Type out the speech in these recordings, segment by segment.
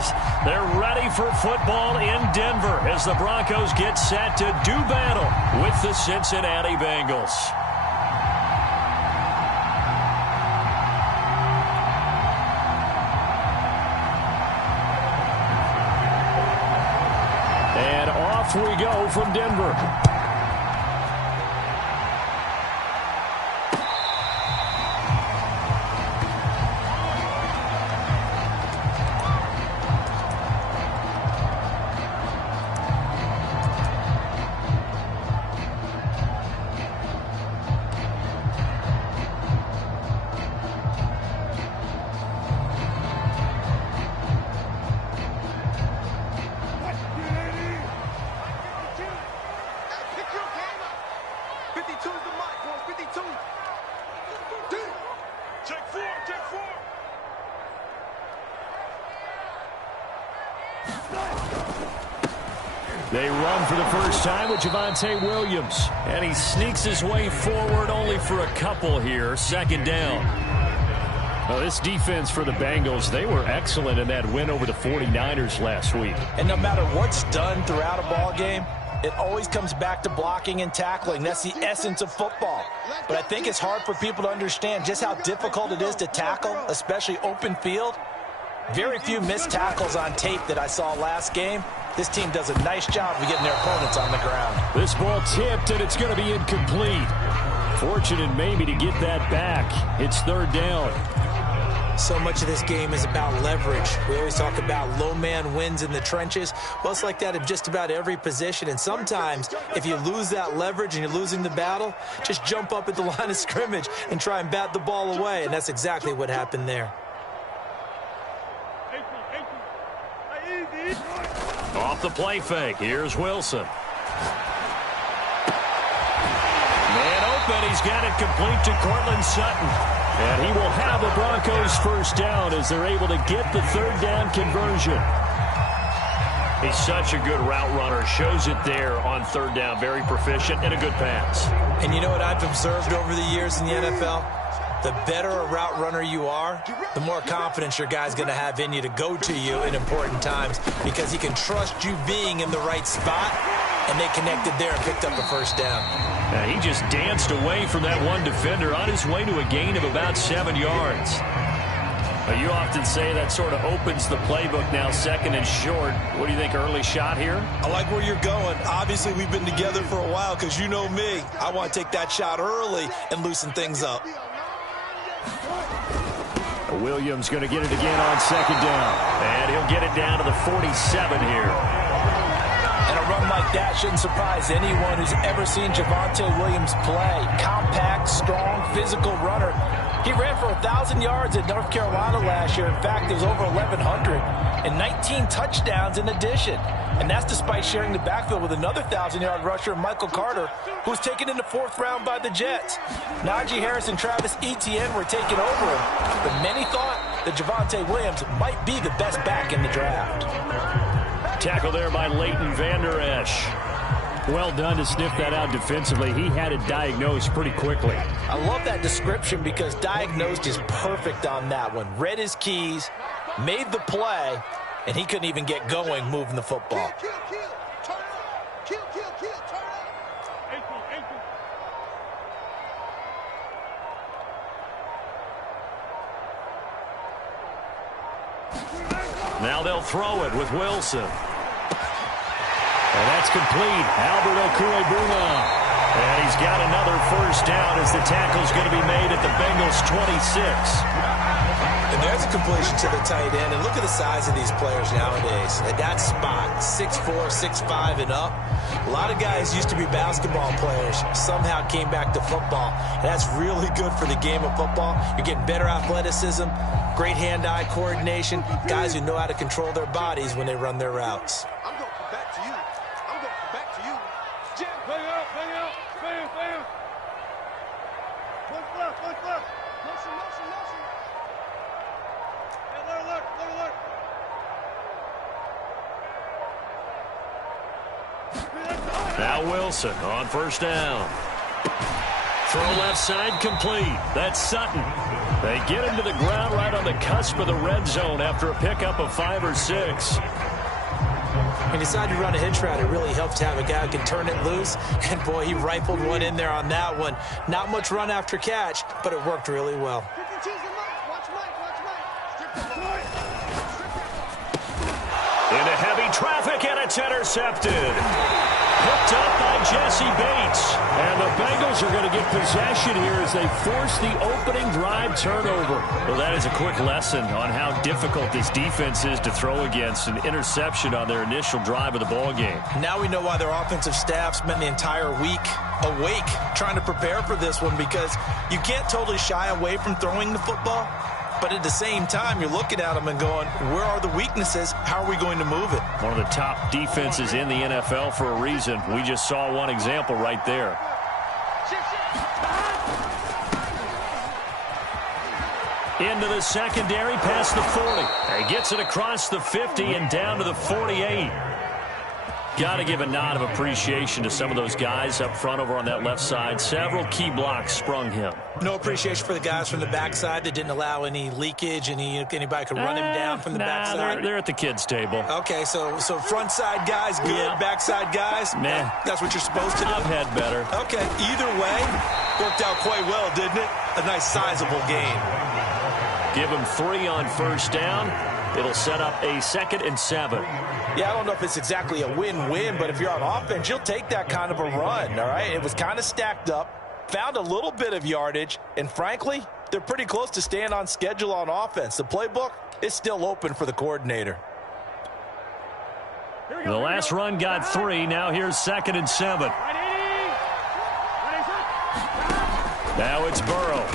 Aggies. They're ready for football in Denver as the Broncos get set to do battle with the Cincinnati Bengals. And off we go from Denver. They run for the first time with Javonte Williams. And he sneaks his way forward only for a couple here. Second down. Well, this defense for the Bengals, they were excellent in that win over the 49ers last week. And no matter what's done throughout a ball game, it always comes back to blocking and tackling. That's the essence of football. But I think it's hard for people to understand just how difficult it is to tackle, especially open field. Very few missed tackles on tape that I saw last game. This team does a nice job of getting their opponents on the ground. This ball tipped, and it's going to be incomplete. Fortunate maybe to get that back. It's third down. So much of this game is about leverage. We always talk about low man wins in the trenches. Well, it's like that in just about every position. And sometimes, if you lose that leverage and you're losing the battle, just jump up at the line of scrimmage and try and bat the ball away. And that's exactly what happened there. Off the play fake. Here's Wilson. Man open. He's got it complete to Courtland Sutton. And he will have the Broncos first down as they're able to get the third down conversion. He's such a good route runner. Shows it there on third down. Very proficient and a good pass. And you know what I've observed over the years in the NFL? The better a route runner you are, the more confidence your guy's going to have in you to go to you in important times because he can trust you being in the right spot, and they connected there and picked up a first down. Now, he just danced away from that one defender on his way to a gain of about 7 yards. You often say that sort of opens the playbook now, second and short. What do you think, early shot here? I like where you're going. Obviously, we've been together for a while because you know me. I want to take that shot early and loosen things up. Williams going to get it again on second down. And he'll get it down to the 47 here. And a run like that shouldn't surprise anyone who's ever seen Javonte Williams play. Compact, strong, physical runner. He ran for 1,000 yards at North Carolina last year. In fact, it was over 1,100 and 19 touchdowns in addition. And that's despite sharing the backfield with another 1,000-yard rusher, Michael Carter, who was taken in the 4th round by the Jets. Najee Harris and Travis Etienne were taking over him. But many thought that Javonte Williams might be the best back in the draft. Tackle there by Leighton Vander Esch. Well done to sniff that out defensively. He had it diagnosed pretty quickly. I love that description because diagnosed is perfect on that one. Read his keys, made the play, and he couldn't even get going moving the football. Now they'll throw it with Wilson. And that's complete. Albert Okwuegbunam. And he's got another first down as the tackle's going to be made at the Bengals 26. And there's a completion to the tight end. And look at the size of these players nowadays. At that spot, 6'4", 6'5", and up. A lot of guys used to be basketball players. Somehow came back to football. And that's really good for the game of football. You're getting better athleticism, great hand-eye coordination, guys who know how to control their bodies when they run their routes. Now Wilson on first down. Throw left side complete. That's Sutton. They get him to the ground right on the cusp of the red zone after a pickup of 5 or 6. He decided to run a hitch route. It really helps to have a guy who can turn it loose. And, boy, he rifled one in there on that one. Not much run after catch, but it worked really well. Into heavy traffic, and it's intercepted. Picked up by Jesse Bates. And the Bengals are going to get possession here as they force the opening drive turnover. Well, that is a quick lesson on how difficult this defense is to throw against. An interception on their initial drive of the ball game. Now we know why their offensive staff spent the entire week awake trying to prepare for this one, because you can't totally shy away from throwing the football. But at the same time, you're looking at them and going, where are the weaknesses? How are we going to move it? One of the top defenses in the NFL for a reason. We just saw one example right there. Into the secondary, past the 40. He gets it across the 50 and down to the 48. Got to give a nod of appreciation to some of those guys up front over on that left side. Several key blocks sprung him. No appreciation for the guys from the backside that didn't allow any leakage, anybody could run him down from the backside. They're at the kids' table. Okay, so front side guys good, yeah. Backside guys, nah. That's what you're supposed to do? I've had better. Okay, either way, worked out quite well, didn't it? A nice sizable gain. Give him 3 on first down. It'll set up a 2nd and 7. Yeah, I don't know if it's exactly a win-win, but if you're on offense, you'll take that kind of a run, all right? It was kind of stacked up, found a little bit of yardage, and frankly, they're pretty close to staying on schedule on offense. The playbook is still open for the coordinator. The last run got 3. Now here's 2nd and 7. Now it's Burrow.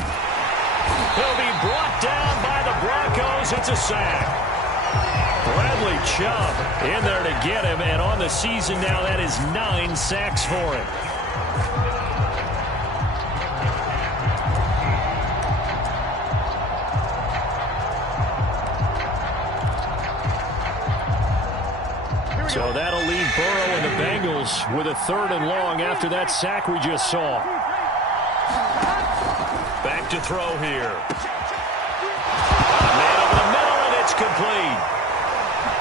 He'll be brought down by the Broncos. It's a sack. Bradley Chubb in there to get him, and on the season now, that is 9 sacks for him. So that'll leave Burrow and the Bengals with a 3rd and long after that sack we just saw. Back to throw here. A man over the middle, and it's complete.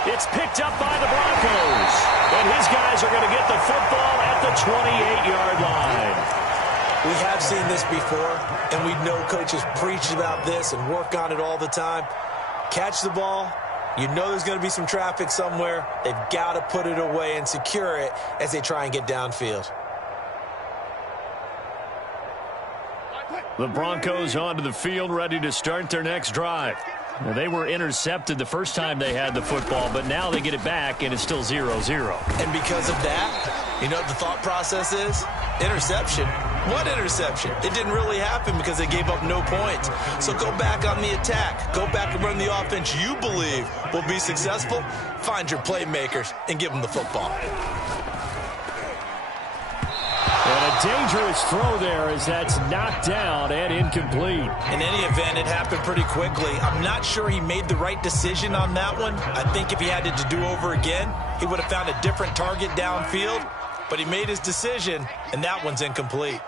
It's picked up by the Broncos. And his guys are going to get the football at the 28-yard line. We have seen this before, and we know coaches preach about this and work on it all the time. Catch the ball. You know there's going to be some traffic somewhere. They've got to put it away and secure it as they try and get downfield. The Broncos onto the field, ready to start their next drive. Now, they were intercepted the first time they had the football, but now they get it back, and it's still 0-0. And because of that, you know what the thought process is? Interception. What interception? It didn't really happen because they gave up no points. So go back on the attack. Go back and run the offense you believe will be successful. Find your playmakers and give them the football. And a dangerous throw there as that's knocked down and incomplete. In any event, it happened pretty quickly. I'm not sure he made the right decision on that one. I think if he had it to do over again, he would have found a different target downfield. But he made his decision, and that one's incomplete.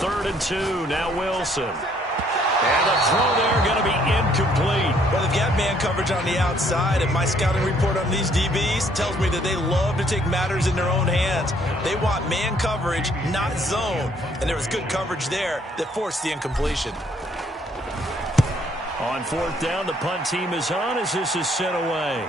Third and 2, now Wilson. And the throw there going to be incomplete. Well, they've got man coverage on the outside, and my scouting report on these DBs tells me that they love to take matters in their own hands. They want man coverage, not zone. And there was good coverage there that forced the incompletion. On 4th down, the punt team is on as this is sent away.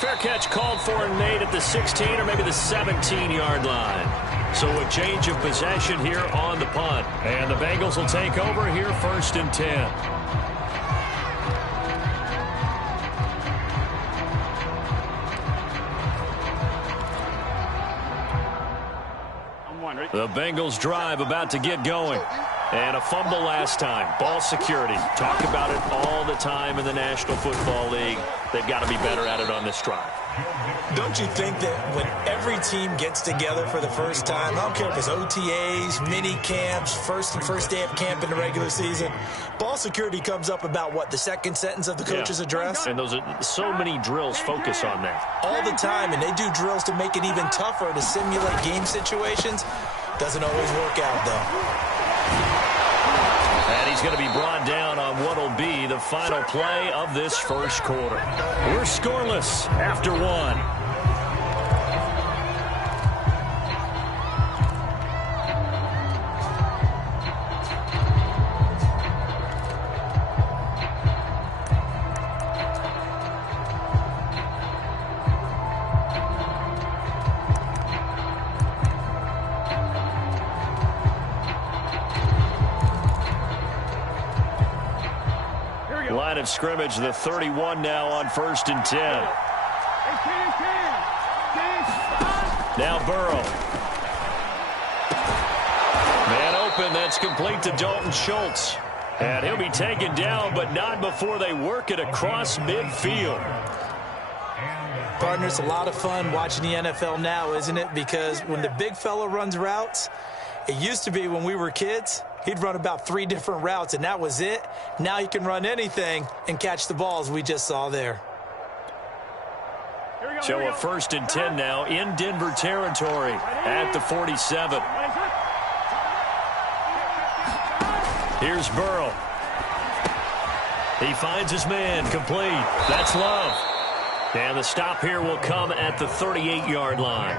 Fair catch called for and made at the 16 or maybe the 17-yard line. So a change of possession here on the punt. And the Bengals will take over here 1st and 10. The Bengals drive about to get going. And a fumble last time. Ball security. Talk about it all the time in the National Football League. They've got to be better at it on this drive. Don't you think that when every team gets together for the first time, I don't care if it's OTAs, mini camps, first day of camp in the regular season, ball security comes up about, what, the second sentence of the coach's address? And those are so many drills focus on that. All the time, and they do drills to make it even tougher to simulate game situations. Doesn't always work out, though. And he's going to be brought down on what will be the final play of this first quarter. We're scoreless after one. Line of scrimmage, the 31 now on 1st and 10. Now Burrow. Man open, that's complete to Dalton Schultz. And he'll be taken down, but not before they work it across midfield. Partner, it's a lot of fun watching the NFL now, isn't it? Because when the big fella runs routes, it used to be when we were kids, he'd run about 3 different routes, and that was it. Now he can run anything and catch the balls we just saw there. So a 1st and 10 now in Denver territory at the 47. Here's Burrow. He finds his man, complete. That's Love. And the stop here will come at the 38-yard line.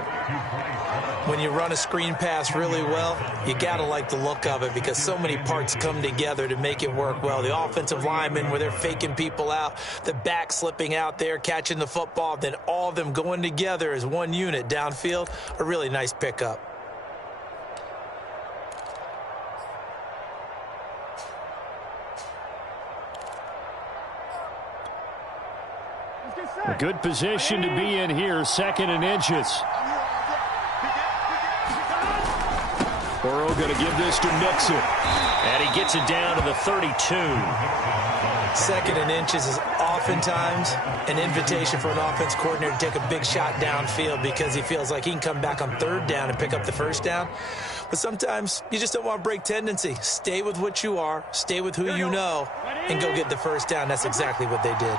When you run a screen pass really well, you got to like the look of it because so many parts come together to make it work well. The offensive linemen, where they're faking people out, the back slipping out there, catching the football, then all of them going together as one unit downfield, a really nice pickup. A good position to be in here, 2nd and inches. Burrow going to give this to Mixon. And he gets it down to the 32. 2nd and inches is oftentimes an invitation for an offense coordinator to take a big shot downfield because he feels like he can come back on 3rd down and pick up the 1st down. But sometimes you just don't want to break tendency. Stay with what you are, stay with who you know, and go get the 1st down. That's exactly what they did.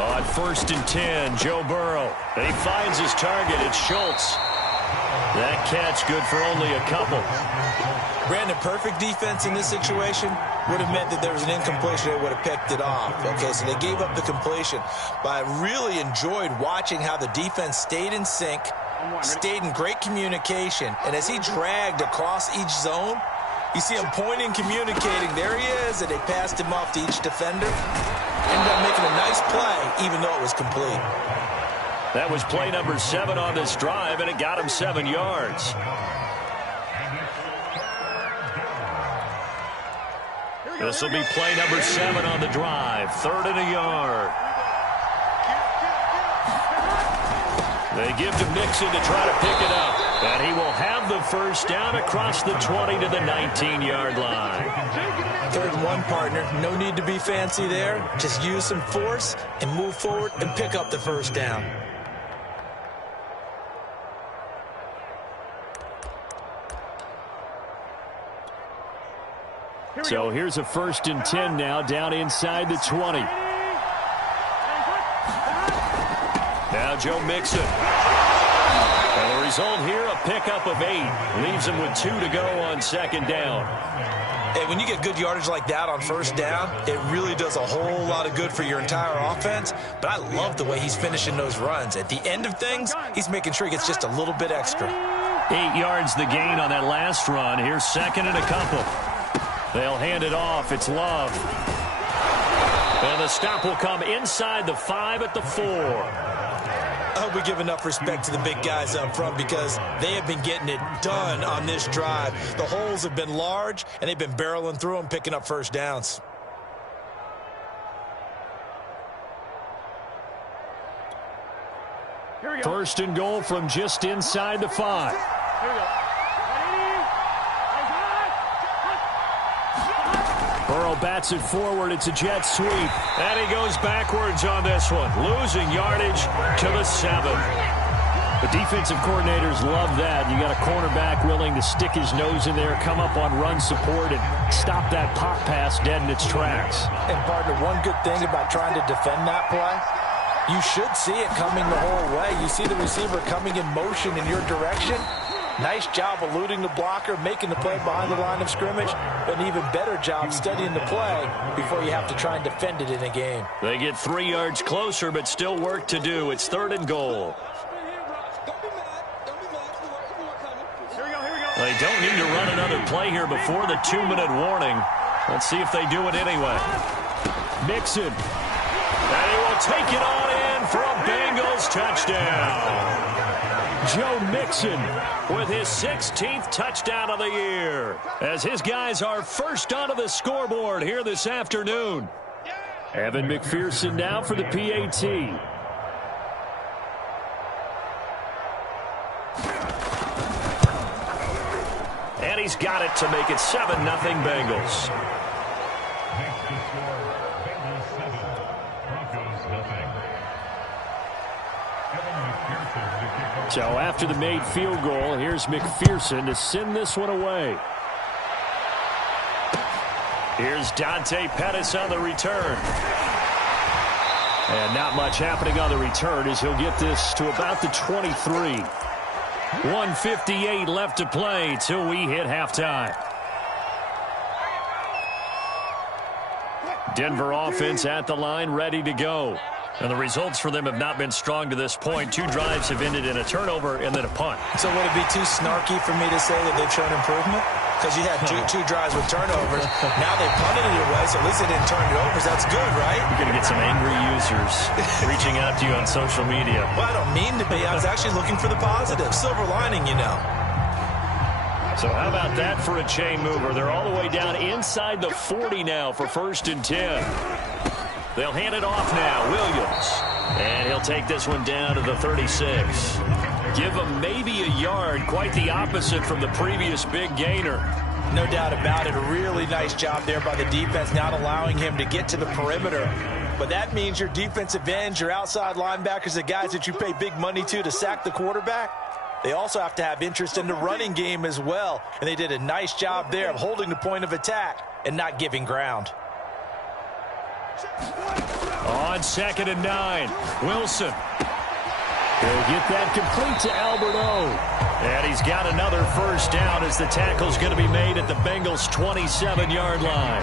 On 1st and 10, Joe Burrow. And he finds his target. It's Schultz. That catch good for only a couple. Brandon, perfect defense in this situation would have meant that there was an incompletion. They would have picked it off. Okay, so they gave up the completion. But I really enjoyed watching how the defense stayed in sync, stayed in great communication. And as he dragged across each zone, you see him pointing, communicating. There he is, and they passed him off to each defender. Ended up making a nice play, even though it was complete. That was play number 7 on this drive, and it got him 7 yards. This will be play number 7 on the drive. 3rd and a yard. They give to Mixon to try to pick it up. And he will have the 1st down across the 20 to the 19-yard line. 3rd and 1, partner. No need to be fancy there. Just use some force and move forward and pick up the 1st down. So here's a 1st and 10 now down inside the 20. Now Joe Mixon. And the result here, a pickup of 8. Leaves him with 2 to go on 2nd down. Hey, when you get good yardage like that on 1st down, it really does a whole lot of good for your entire offense. But I love the way he's finishing those runs. At the end of things, he's making sure he gets just a little bit extra. 8 yards the gain on that last run. Here's 2nd and a couple. They'll hand it off. It's Love. And the stop will come inside the 5 at the 4. I hope we give enough respect to the big guys up front because they have been getting it done on this drive. The holes have been large, and they've been barreling through them, picking up 1st downs. First and goal from just inside the 5. Burrow bats it forward. It's a jet sweep. And he goes backwards on this one, losing yardage to the 7. The defensive coordinators love that. You got a cornerback willing to stick his nose in there, come up on run support, and stop that pop pass dead in its tracks. And, partner, one good thing about trying to defend that play, you should see it coming the whole way. You see the receiver coming in motion in your direction. Nice job eluding the blocker, making the play behind the line of scrimmage. But an even better job studying the play before you have to try and defend it in a game. They get 3 yards closer, but still work to do. It's 3rd and goal. They don't need to run another play here before the 2-minute warning. Let's see if they do it anyway. Mixon. And he will take it on in for a Bengals touchdown. Joe Mixon with his 16th touchdown of the year, as his guys are first onto the scoreboard here this afternoon. Evan McPherson now for the PAT. And he's got it to make it 7-0 Bengals. So after the made field goal, here's McPherson to send this one away. Here's Dante Pettis on the return. And not much happening on the return as he'll get this to about the 23. 1:58 left to play till we hit halftime. Denver offense at the line, ready to go. And the results for them have not been strong to this point. 2 drives have ended in a turnover and then a punt. So would it be too snarky for me to say that they've shown improvement? Because you had two drives with turnovers. Now they punted it away, so at least they didn't turn it over. So that's good, right? You're going to get some angry users reaching out to you on social media. Well, I don't mean to be. I was actually looking for the positive. Silver lining, you know. So how about that for a chain mover? They're all the way down inside the 40 now for 1st and 10. They'll hand it off now. Williams. And he'll take this one down to the 36. Give him maybe a yard. Quite the opposite from the previous big gainer. No doubt about it. A really nice job there by the defense, not allowing him to get to the perimeter. But that means your defensive ends, your outside linebackers, the guys that you pay big money to sack the quarterback, they also have to have interest in the running game as well. And they did a nice job there of holding the point of attack and not giving ground. On 2nd and 9, Wilson. He'll get that complete to Albert O. And he's got another first down as the tackle's going to be made at the Bengals' 27-yard line.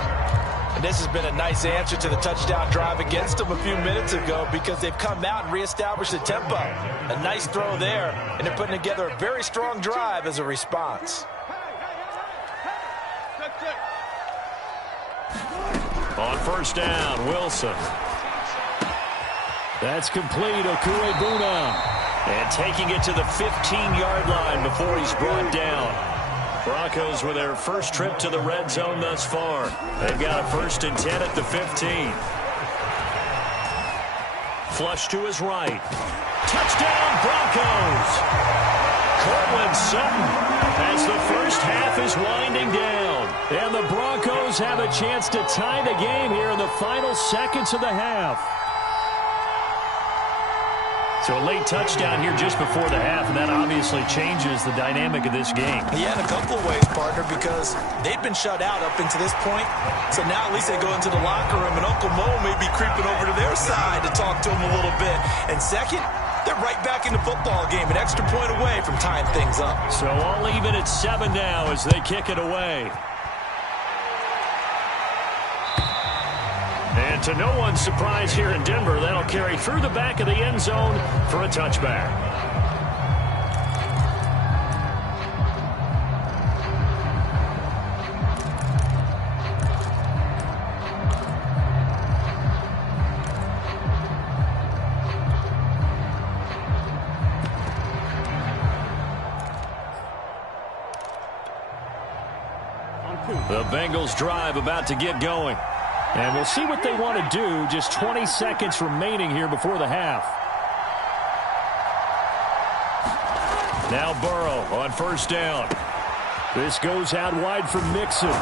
And this has been a nice answer to the touchdown drive against them a few minutes ago because they've come out and reestablished the tempo. A nice throw there, and they're putting together a very strong drive as a response. On 1st down, Wilson. That's complete, Okuebuna. And taking it to the 15-yard line before he's brought down. Broncos with their first trip to the red zone thus far. They've got a 1st and 10 at the 15. Flush to his right. Touchdown, Broncos! Cortland Sutton as the first half is winding down. And the Broncos have a chance to tie the game here in the final seconds of the half. So a late touchdown here just before the half, and that obviously changes the dynamic of this game. Yeah, in a couple of ways, partner, because they've been shut out up until this point. So now at least they go into the locker room, and Uncle Mo may be creeping over to their side to talk to him a little bit. And second, they're right back in the football game, an extra point away from tying things up. So all even at 7 now as they kick it away. And to no one's surprise here in Denver, that'll carry through the back of the end zone for a touchback. The Bengals drive about to get going. And we'll see what they want to do. Just 20 seconds remaining here before the half. Now Burrow on 1st down. This goes out wide for Mixon.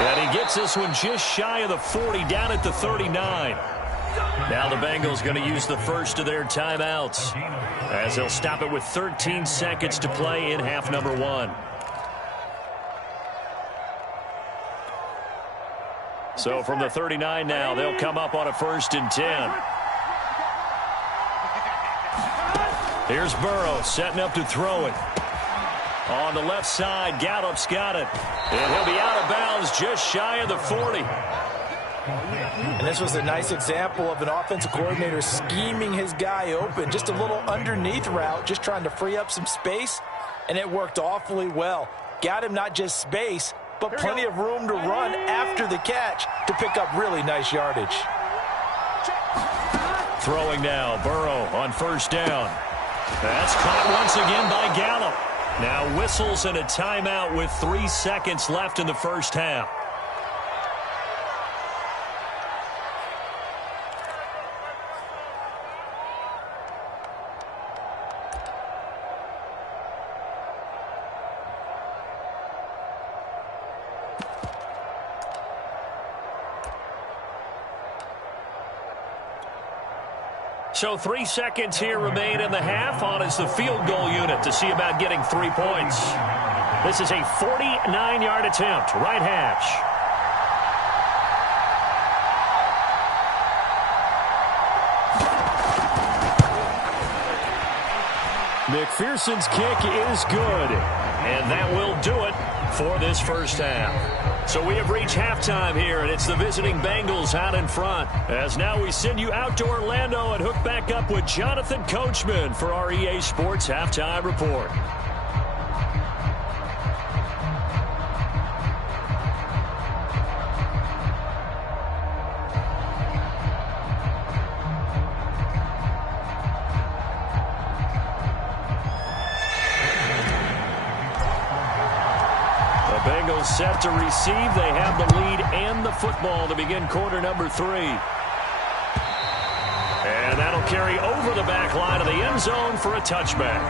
And he gets this one just shy of the 40, down at the 39. Now the Bengals going to use the first of their timeouts, as they'll stop it with 13 seconds to play in half number 1. So from the 39 now, they'll come up on a 1st and 10. Here's Burrow setting up to throw it. On the left side, Gallup's got it. And he'll be out of bounds just shy of the 40. And this was a nice example of an offensive coordinator scheming his guy open. Just a little underneath route, just trying to free up some space. And it worked awfully well. Got him not just space, but plenty of room to run after the catch to pick up really nice yardage. Throwing now, Burrow on 1st down. That's caught once again by Gallup. Now whistles and a timeout with 3 seconds left in the first half. So 3 seconds here remain in the half. On is the field goal unit to see about getting 3 points. This is a 49-yard attempt, right hash. McPherson's kick is good, and that will do it for this first half. So we have reached halftime here, and it's the visiting Bengals out in front. As now we send you out to Orlando and hook back up with Jonathan Coachman for our EA Sports Halftime Report. Bengals set to receive. They have the lead and the football to begin quarter number 3. And that'll carry over the back line of the end zone for a touchback.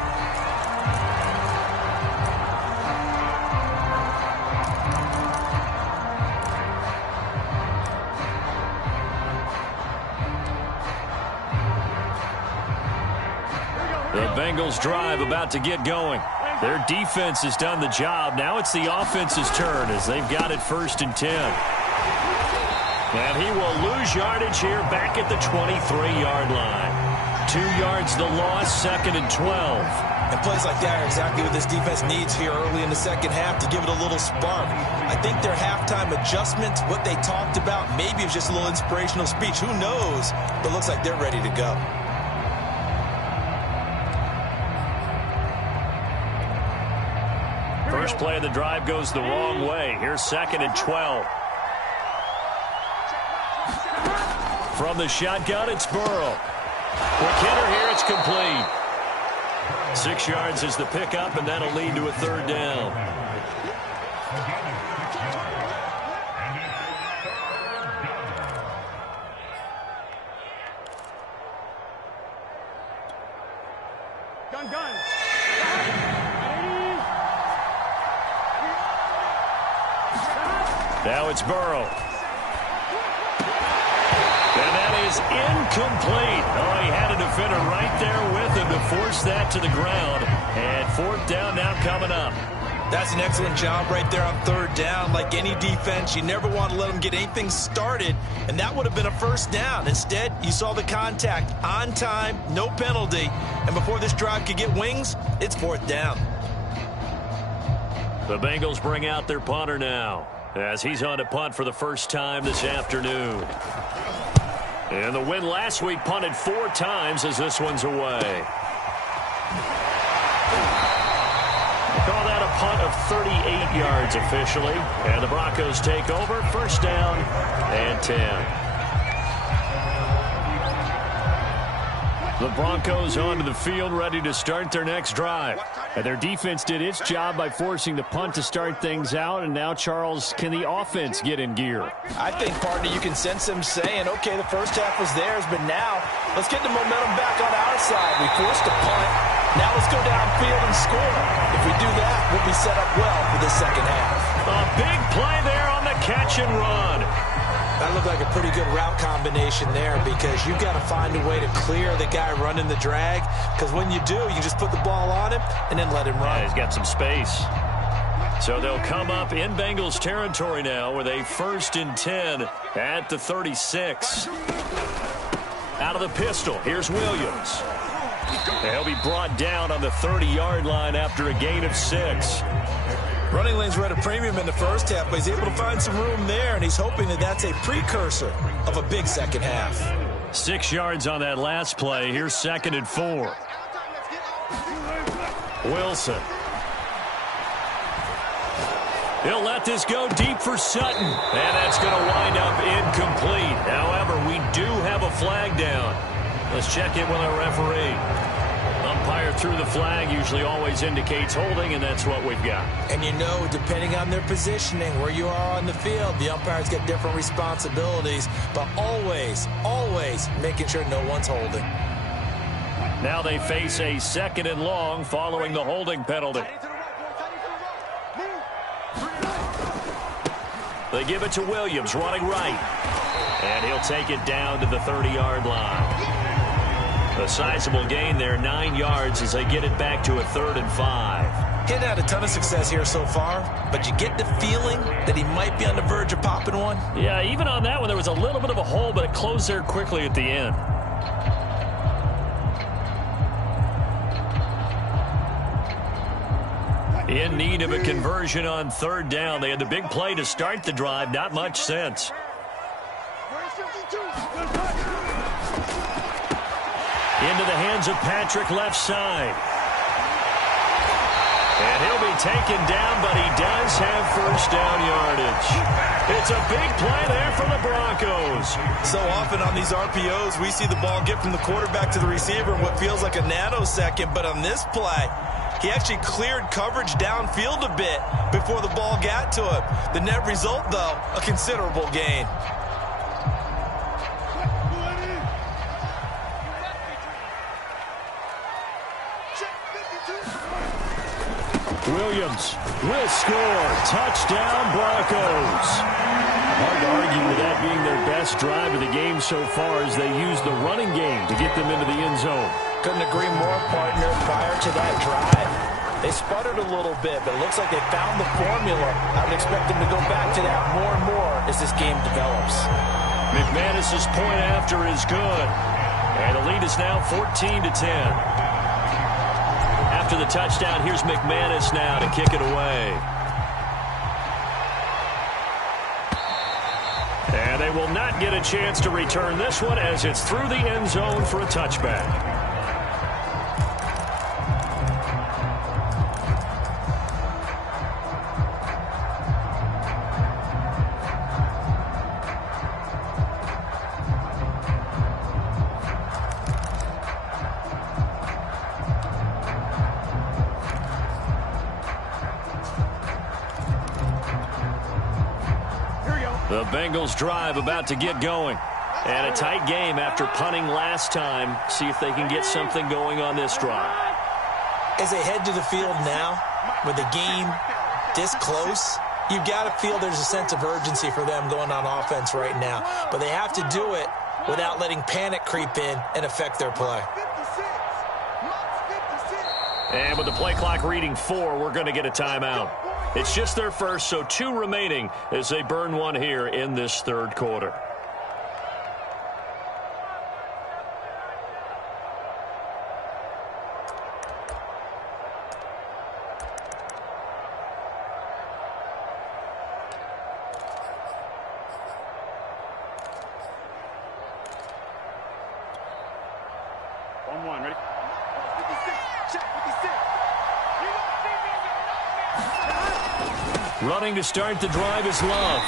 The Bengals drive about to get going. Their defense has done the job. Now it's the offense's turn as they've got it 1st and 10. And he will lose yardage here back at the 23-yard line. 2 yards the loss, 2nd and 12. And plays like that are exactly what this defense needs here early in the second half to give it a little spark. I think their halftime adjustment, what they talked about, maybe it was just a little inspirational speech. Who knows? But it looks like they're ready to go. First play of the drive goes the wrong way. Here's 2nd and 12. From the shotgun, it's Burrow. Quick hitter here, it's complete. 6 yards is the pickup, and that'll lead to a 3rd down. Now it's Burrow. And that is incomplete. Oh, he had a defender right there with him to force that to the ground. And 4th down now coming up. That's an excellent job right there on 3rd down. Like any defense, you never want to let them get anything started, and that would have been a 1st down. Instead, you saw the contact on time, no penalty, and before this drive could get wings, it's 4th down. The Bengals bring out their punter now, as he's on to punt for the first time this afternoon. And the win last week punted 4 times as this one's away. Call that a punt of 38 yards officially. And the Broncos take over, 1st down and 10. The Broncos onto the field ready to start their next drive. And their defense did its job by forcing the punt to start things out. And now, Charles, can the offense get in gear? I think, partner, you can sense them saying, okay, the first half was theirs, but now let's get the momentum back on our side. We forced a punt. Now let's go downfield and score. If we do that, we'll be set up well for the second half. A big play there on the catch and run. That looked like a pretty good route combination there because you've got to find a way to clear the guy running the drag, because when you do, you just put the ball on him and then let him run. Yeah, he's got some space. So they'll come up in Bengals territory now with a 1st and 10 at the 36. Out of the pistol, here's Williams. He'll be brought down on the 30-yard line after a gain of 6. Running lanes were at a premium in the first half, but he's able to find some room there, and he's hoping that that's a precursor of a big second half. 6 yards on that last play. Here's 2nd and 4. Wilson. He'll let this go deep for Sutton, and that's going to wind up incomplete. However, we do have a flag down. Let's check in with our referee. Umpire threw the flag, usually always indicates holding, and that's what we've got. And you know, depending on their positioning, where you are on the field, the umpires get different responsibilities, but always, always making sure no one's holding. Now they face a 2nd and long following the holding penalty. They give it to Williams, running right. And he'll take it down to the 30-yard line. A sizable gain there, 9 yards as they get it back to a 3rd and 5. He hadn't had a ton of success here so far, but you get the feeling that he might be on the verge of popping one. Yeah, even on that one, there was a little bit of a hole, but it closed there quickly at the end. In need of a conversion on 3rd down. They had the big play to start the drive. Not much sense. Into the hands of Patrick, left side. And he'll be taken down, but he does have 1st down yardage. It's a big play there for the Broncos. So often on these RPOs, we see the ball get from the quarterback to the receiver in what feels like a nanosecond. But on this play, he actually cleared coverage downfield a bit before the ball got to him. The net result, though, a considerable gain. Williams will score. Touchdown, Broncos. Hard to argue with that being their best drive of the game so far as they use the running game to get them into the end zone. Couldn't agree more, partner. Prior to that drive, they sputtered a little bit, but it looks like they found the formula. I would expect them to go back to that more and more as this game develops. McManus's point after is good. And the lead is now 14-10. After the touchdown, here's McManus now to kick it away. And they will not get a chance to return this one as it's through the end zone for a touchback. The Bengals drive about to get going. And a tight game after punting last time. See if they can get something going on this drive. As they head to the field now, with the game this close, you've got to feel there's a sense of urgency for them going on offense right now. But they have to do it without letting panic creep in and affect their play. And with the play clock reading 4, we're going to get a timeout. It's just their first, so 2 remaining as they burn one here in this 3rd quarter. One, ready? Running to start the drive is Love.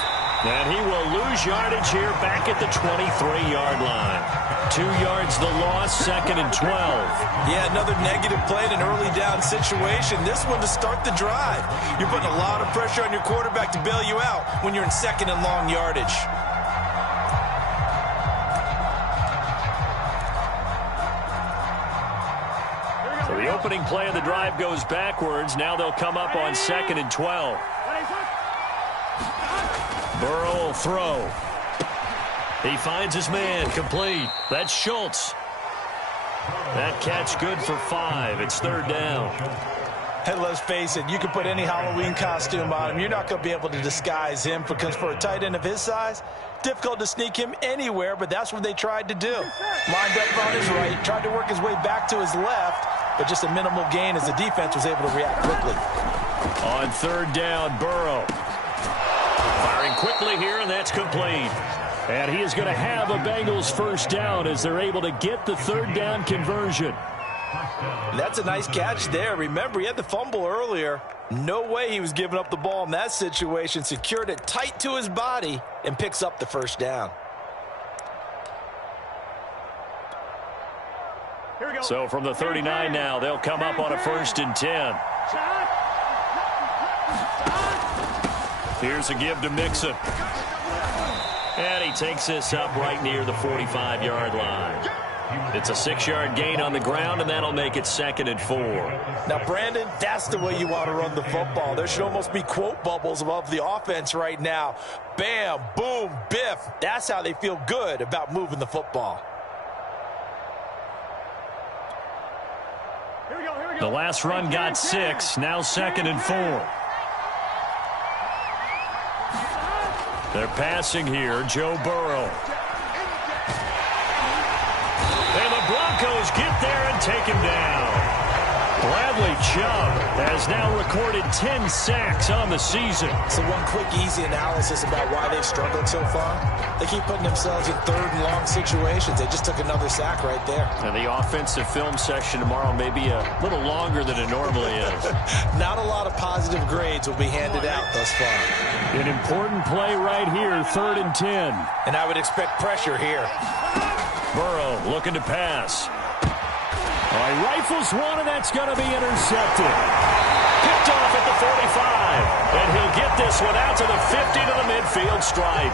And he will lose yardage here back at the 23-yard line. 2 yards the loss, 2nd and 12. Yeah, another negative play in an early down situation. This one to start the drive. You're putting a lot of pressure on your quarterback to bail you out when you're in 2nd and long yardage. So the opening play of the drive goes backwards. Now they'll come up on 2nd and 12. Burrow will throw. He finds his man. Complete. That's Schultz. That catch good for 5. It's 3rd down. And let's face it, you can put any Halloween costume on him. You're not going to be able to disguise him because for a tight end of his size, difficult to sneak him anywhere, but that's what they tried to do. Lined up on his right, tried to work his way back to his left, but just a minimal gain as the defense was able to react quickly. On 3rd down, Burrow. Firing quickly here, and that's complete. And he is going to have a Bengals 1st down as they're able to get the 3rd down conversion. That's a nice catch there. Remember, he had the fumble earlier. No way he was giving up the ball in that situation. Secured it tight to his body and picks up the 1st down. Here we go. So from the 39 now, they'll come up on a 1st and 10. Here's a give to Mixon. And he takes this up right near the 45-yard line. It's a 6-yard gain on the ground, and that'll make it 2nd and 4. Now, Brandon, that's the way you want to run the football. There should almost be quote bubbles above the offense right now. Bam, boom, biff. That's how they feel good about moving the football. Here we go. The last run got 6. Now 2nd and 4. They're passing here. Joe Burrow. And the Broncos get there and take him down. Bradley Chubb has now recorded 10 sacks on the season. So one quick, easy analysis about why they've struggled so far. They keep putting themselves in 3rd and long situations. They just took another sack right there. And the offensive film session tomorrow may be a little longer than it normally is. Not a lot of positive grades will be handed out thus far. An important play right here, 3rd and 10. And I would expect pressure here. Burrow looking to pass. He rifles one, and that's going to be intercepted. Picked off at the 45. And he'll get this one out to the 50 to the midfield stripe.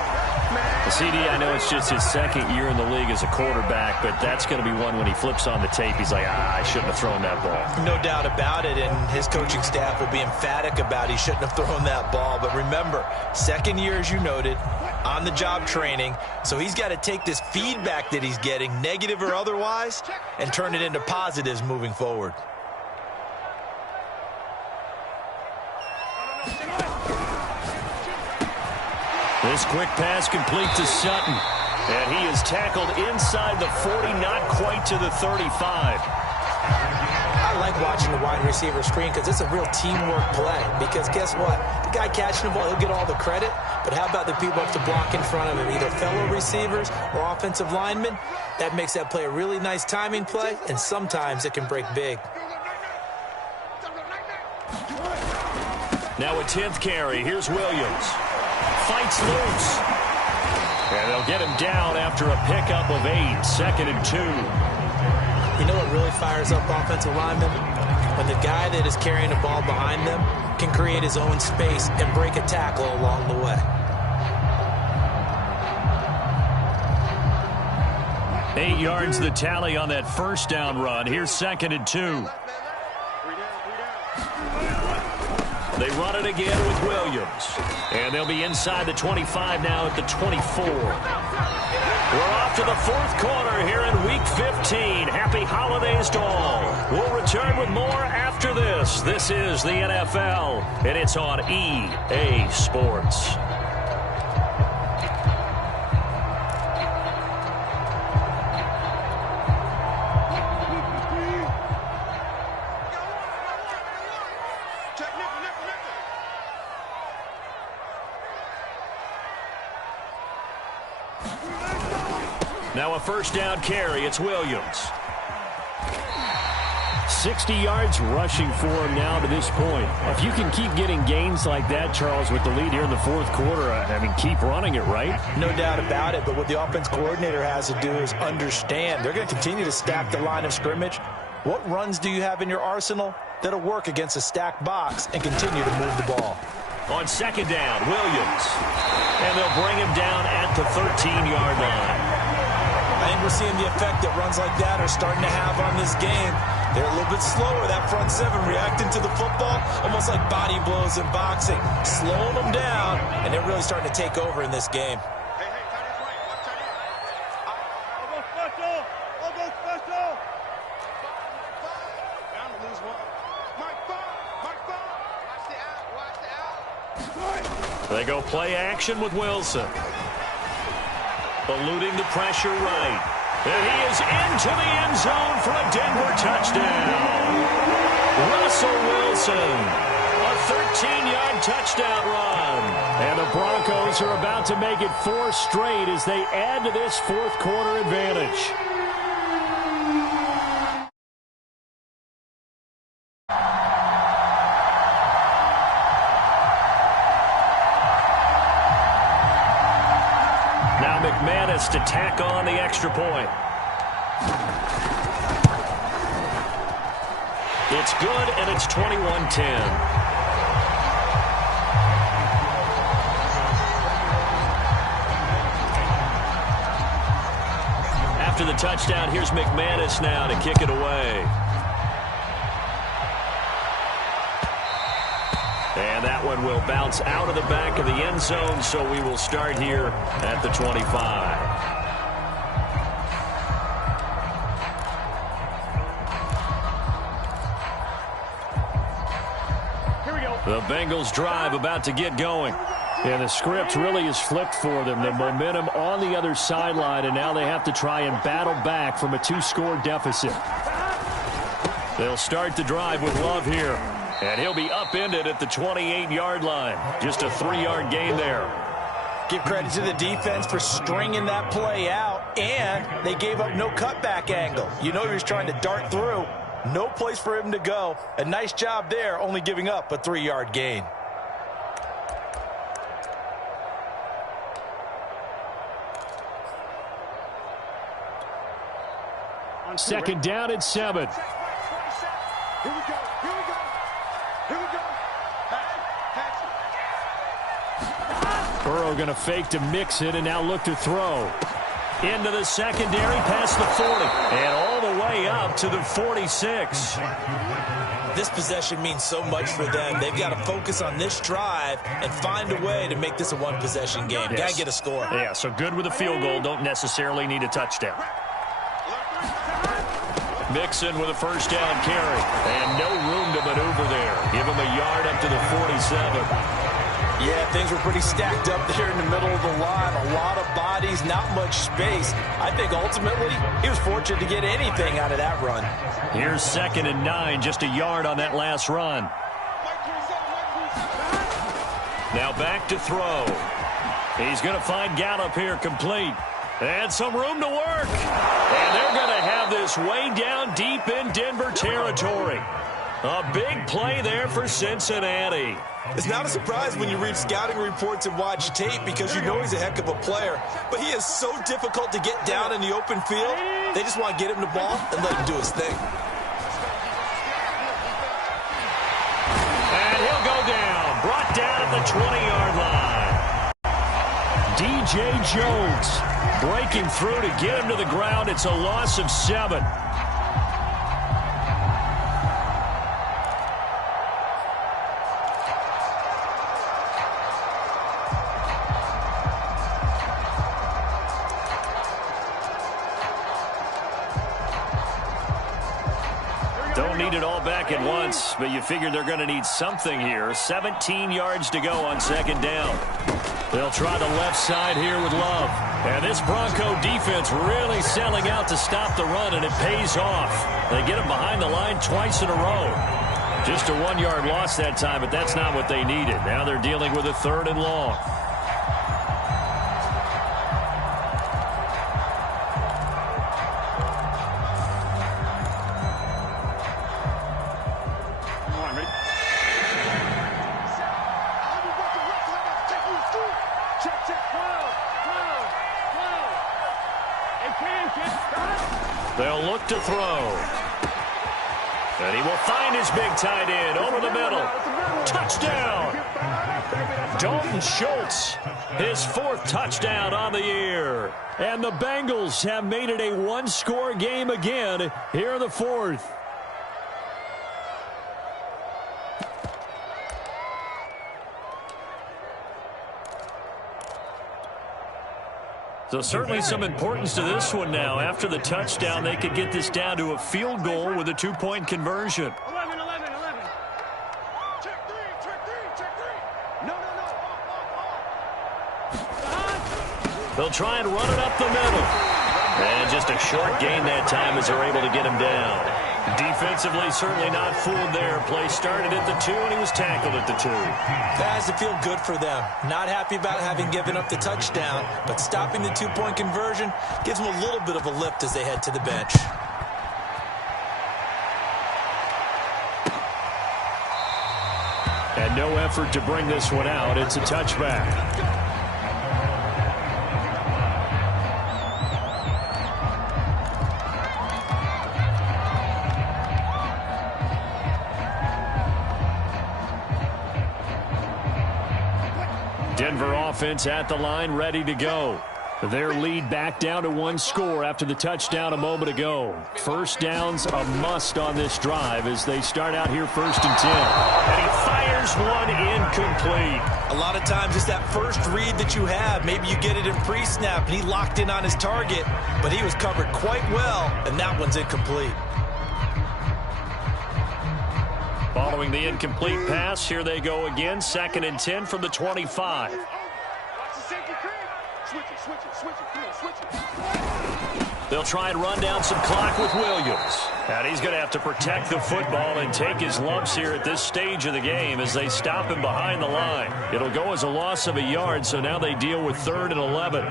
The CD, I know it's just his 2nd year in the league as a quarterback, but that's going to be one when he flips on the tape. He's like, I shouldn't have thrown that ball. No doubt about it, and his coaching staff will be emphatic about he shouldn't have thrown that ball. But remember, 2nd year, as you noted, on-the-job training, so he's got to take this feedback that he's getting, negative or otherwise, and turn it into positives moving forward. This quick pass complete to Sutton. And he is tackled inside the 40, not quite to the 35. I like watching the wide receiver screen because it's a real teamwork play. Because guess what? The guy catching the ball, he'll get all the credit. But how about the people up to block in front of him, either fellow receivers or offensive linemen? That makes that play a really nice timing play, and sometimes it can break big. Now a 10th carry. Here's Williams. Fights loose. And they'll get him down after a pickup of 8. 2nd and 2. You know what really fires up offensive linemen? When the guy that is carrying the ball behind them can create his own space and break a tackle along the way. 8 yards the tally on that 1st down run. Here's 2nd and 2. They run it again with Williams. And they'll be inside the 25 now at the 24. We're off to the 4th quarter here in Week 15. Happy holidays to all. We'll return with more after this. This is the NFL, and it's on EA Sports. Now a 1st down carry. It's Williams. 60 yards rushing for him now to this point. If you can keep getting gains like that, Charles, with the lead here in the 4th quarter, I mean, keep running it, right? No doubt about it, but what the offense coordinator has to do is understand. They're going to continue to stack the line of scrimmage. What runs do you have in your arsenal that'll work against a stacked box and continue to move the ball? On 2nd down, Williams. And they'll bring him down at the 13-yard line. I think we're seeing the effect that runs like that are starting to have on this game. They're a little bit slower, that front seven, reacting to the football, almost like body blows in boxing, slowing them down, and they're really starting to take over in this game. Hey, tight end's right. Watch tight end. I'll go special. I'll go special. Bound to lose one. Mike Bob. Watch the out. They go play action with Wilson. Eluding the pressure right. And he is into the end zone for a Denver touchdown. Russell Wilson, a 13-yard touchdown run. And the Broncos are about to make it 4 straight as they add to this fourth quarter advantage. To tack on the extra point. It's good, and it's 21-10. After the touchdown, here's McManus now to kick it away. And that one will bounce out of the back of the end zone, so we will start here at the 25. The Bengals drive about to get going. And the script really is flipped for them. The momentum on the other sideline, and now they have to try and battle back from a 2-score deficit. They'll start the drive with Love here. And he'll be upended at the 28-yard line. Just a 3-yard gain there. Give credit to the defense for stringing that play out, and they gave up no cutback angle. You know he was trying to dart through. No place for him to go. A nice job there, only giving up a 3-yard gain. Second down and 7. Here we go. Burrow going to fake to mix it and now look to throw. Into the secondary, past the 40. And all the way up to the 46. This possession means so much for them. They've got to focus on this drive and find a way to make this a one-possession game. Yes. Got to get a score. Yeah, so good with a field goal. Don't necessarily need a touchdown. Mixon with a first down carry. And no room to maneuver there. Give him a yard up to the 47. Yeah, things were pretty stacked up there in the middle of the line. A lot of bodies, not much space. I think ultimately he was fortunate to get anything out of that run. Here's 2nd and 9, just a yard on that last run. Now back to throw. He's going to find Gallup here complete. And some room to work. And they're going to have this way down deep in Denver territory. A big play there for Cincinnati. It's not a surprise when you read scouting reports and watch tape because you know he's a heck of a player. But he is so difficult to get down in the open field. They just want to get him the ball and let him do his thing. And he'll go down. Brought down at the 20-yard line. DJ Jones breaking through to get him to the ground. It's a loss of 7. Don't need it all back at once, but you figure they're going to need something here. 17 yards to go on 2nd down. They'll try the left side here with Love. And this Bronco defense really selling out to stop the run, and it pays off. They get him behind the line twice in a row. Just a 1-yard loss that time, but that's not what they needed. Now they're dealing with a 3rd and long. They'll look to throw. And he will find his big tight end over the middle. Touchdown! Dalton Schultz, his 4th touchdown on the year. And the Bengals have made it a 1-score game again here in the 4th. So certainly some importance to this one now. After the touchdown, they could get this down to a field goal with a 2-point conversion. 11. Check three. No. They'll try and run it up the middle. And just a short gain that time as they're able to get him down. Defensively, certainly not fooled there. Play started at the 2, and he was tackled at the 2. That has to feel good for them. Not happy about having given up the touchdown, but stopping the 2-point conversion gives them a little bit of a lift as they head to the bench. And no effort to bring this one out. It's a touchback. Denver offense at the line, ready to go. Their lead back down to 1 score after the touchdown a moment ago. First down's a must on this drive as they start out here 1st and 10. And he fires one incomplete. A lot of times it's that first read that you have. Maybe you get it in pre-snap and he locked in on his target, but he was covered quite well, and that one's incomplete. Following the incomplete pass, here they go again. 2nd and 10 from the 25. They'll try and run down some clock with Williams. And he's going to have to protect the football and take his lumps here at this stage of the game as they stop him behind the line. It'll go as a loss of a yard, so now they deal with 3rd and 11.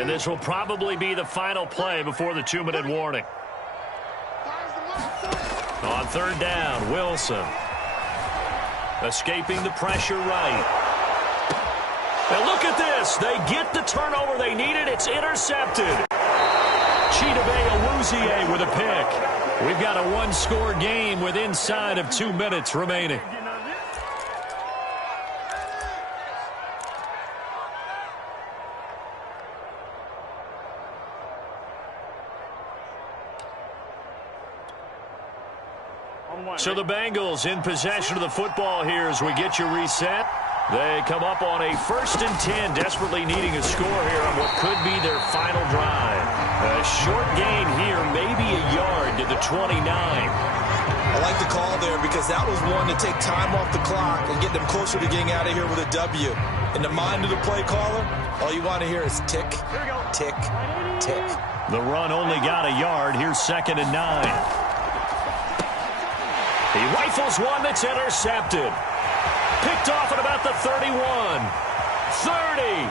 And this will probably be the final play before the 2-minute warning. On 3rd down, Wilson. Escaping the pressure right. And look at this. They get the turnover they needed. It's intercepted. Chidobe Awuzie with a pick. We've got a 1-score game with inside of 2 minutes remaining. So the Bengals in possession of the football here as we get you reset. They come up on a 1st and 10, desperately needing a score here on what could be their final drive. A short gain here, maybe a yard to the 29. I like the call there because that was one to take time off the clock and get them closer to getting out of here with a W. In the mind of the play caller, all you want to hear is tick, tick, tick. The run only got a yard. Here's 2nd and 9. He rifles one that's intercepted. Picked off at about the 31. 30.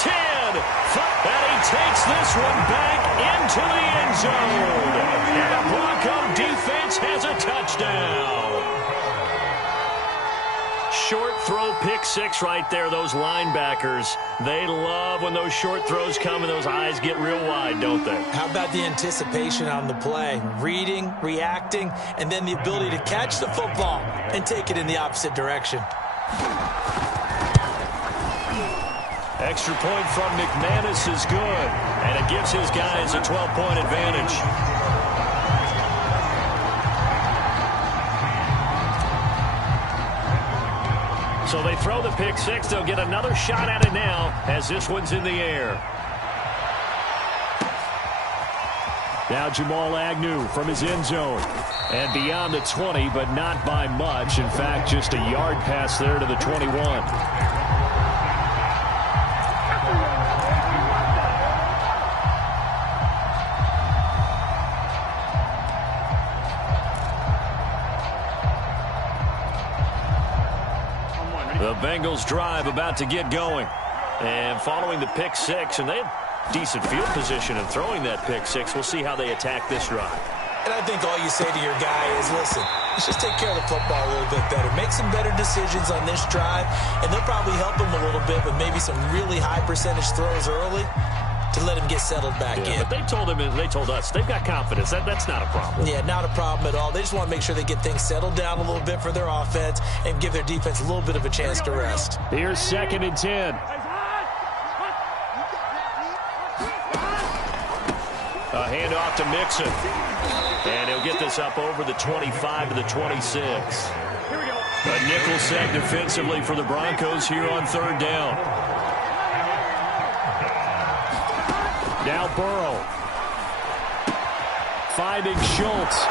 10. And he takes this one back into the end zone. And the Bronco defense has a touchdown. Short throw pick 6 right there. Those linebackers, they love when those short throws come and those eyes get real wide, don't they? How about the anticipation on the play? Reading, reacting, and then the ability to catch the football and take it in the opposite direction. Extra point from McManus is good, and it gives his guys a 12-point advantage. So they throw the pick 6. They'll get another shot at it now as this one's in the air. Now Jamal Agnew from his end zone. And beyond the 20, but not by much. In fact, just a yard pass there to the 21. The Bengals drive about to get going. And following the pick 6, and they had decent field position in throwing that pick 6. We'll see how they attack this drive. And I think all you say to your guy is, listen, let's just take care of the football a little bit better. Make some better decisions on this drive, and they'll probably help him a little bit with maybe some really high percentage throws early to let him get settled back in. But they told him, they told us, they've got confidence. That's not a problem. Yeah, not a problem at all. They just want to make sure they get things settled down a little bit for their offense and give their defense a little bit of a chance to rest. Here's 2nd and 10. A handoff to Mixon. And he'll get this up over the 25 to the 26. A nickel set defensively for the Broncos here on 3rd down. Now Burrow. Finding Schultz.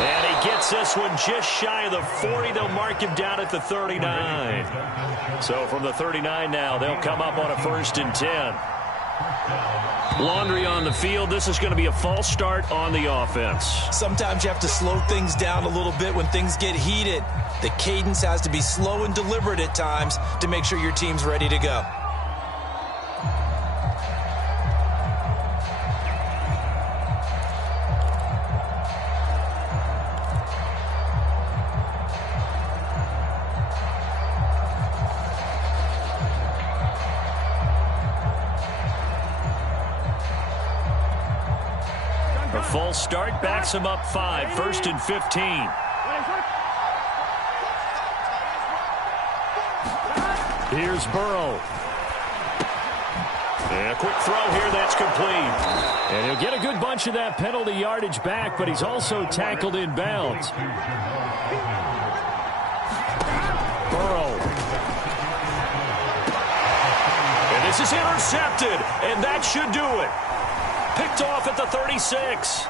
And he gets this one just shy of the 40. They'll mark him down at the 39. So from the 39 now, they'll come up on a 1st and 10. Laundry on the field. This is going to be a false start on the offense. Sometimes you have to slow things down a little bit when things get heated. The cadence has to be slow and deliberate at times to make sure your team's ready to go. A false start backs him up 5, 1st and 15. Here's Burrow. And a quick throw here that's complete. And he'll get a good bunch of that penalty yardage back, but he's also tackled in bounds. Burrow. And this is intercepted, and that should do it. Picked off at the 36.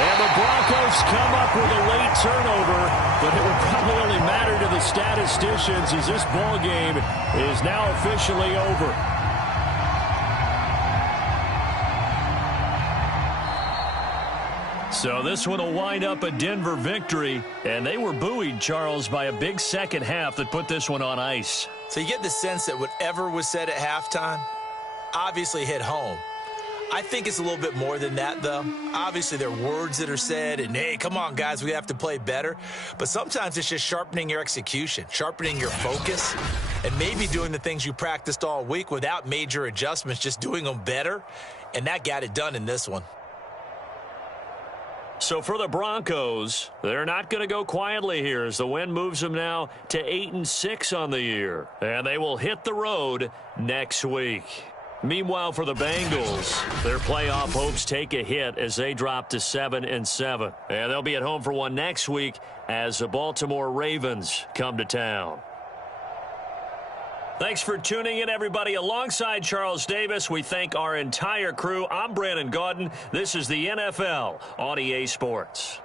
And the Broncos come up with a late turnover, but it will probably only matter to the statisticians as this ball game is now officially over. So this one will wind up a Denver victory, and they were buoyed, Charles, by a big second half that put this one on ice. So you get the sense that whatever was said at halftime obviously hit home. I think it's a little bit more than that, though. Obviously, there are words that are said, and, hey, come on, guys, we have to play better. But sometimes it's just sharpening your execution, sharpening your focus, and maybe doing the things you practiced all week without major adjustments, just doing them better. And that got it done in this one. So for the Broncos, they're not going to go quietly here as the win moves them now to 8-6 on the year. And they will hit the road next week. Meanwhile, for the Bengals, their playoff hopes take a hit as they drop to 7-7. And they'll be at home for one next week as the Baltimore Ravens come to town. Thanks for tuning in, everybody. Alongside Charles Davis, we thank our entire crew. I'm Brandon Gaudin. This is the NFL on EA Sports.